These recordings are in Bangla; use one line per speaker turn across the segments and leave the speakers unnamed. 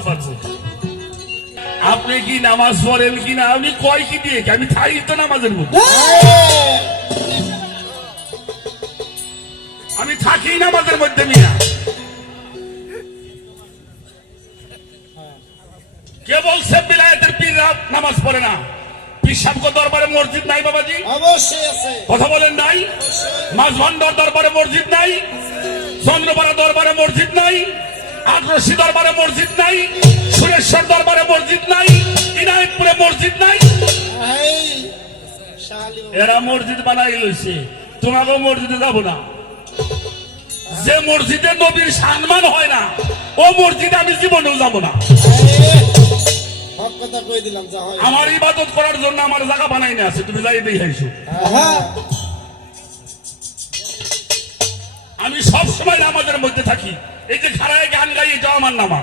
পারি
আপনি কি নামাজ পড়েন কি আপনি কয় কি দিয়ে আমি থাকি তো নামাজের মধ্যে। আমি থাকি নামাজের মধ্যে মিয়া। কে বলছে বিলায়তের পীররা নামাজ পড়ে না? পিসাবক দরবারে মসজিদ নাই বাবাজি?
অবশ্যই আছে।
কথা বলেন নাই? মাঝভান্ডার দরবারে মসজিদ নাই? চন্দ্রপাড়া দরবারে মসজিদ নাই? আগ্রসী দরবারে মসজিদ নাই? সুরেশ্বর দরবারে মসজিদ নাই? ইনায়তপুরে মসজিদ নাই? এরা মসজিদ বানাই লইছে। তোমাকেও মসজিদে যাব না। যে মসজিদে নবীর সম্মান হয় না ও মসজিদে আমি জীবনেও যাব না।
কথা কই দিলাম যা হয়।
আমার ইবাদত করার জন্য আমার জায়গা বানাই না আছে তুমি যাই দিয়ে আইসো।
হ্যাঁ।
আমি সব সময় নামাজের মধ্যে থাকি। এই যে খারায় গান গাই এটা আমার নামা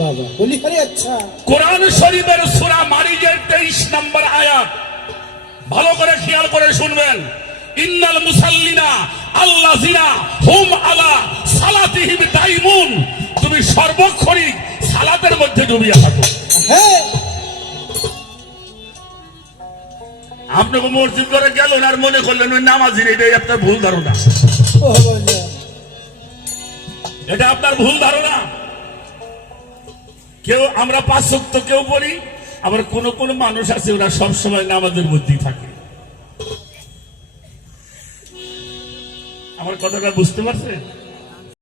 বাবা বলি আরে আচ্ছা।
কোরআন শরীফের সুরা মারিজের তেইশ নম্বর আয়াত। ভালো করে খেয়াল করে শুনবেন। ইন্নাল মুসাল্লিনা আল্লাযিনা হুম আলা সালাতিহিম দাইমুন। তুমি সর্বক্ষণিক সালাতের মধ্যে ডুবিয়া থাকো। আপনাকে মসজিদ করে গেলেন আর মনে করলেন ওই নামাজির এটাই আপনার ভুল ধারণা? এটা আপনার ভুল ধারণা। কেউ আমরা পাঁচ সপ্ত কেউ পড়ি আবার কোন কোন মানুষ আছে ওরা সবসময় নামাজের মধ্যেই থাকে। আমার কথাটা বুঝতে পারছেন?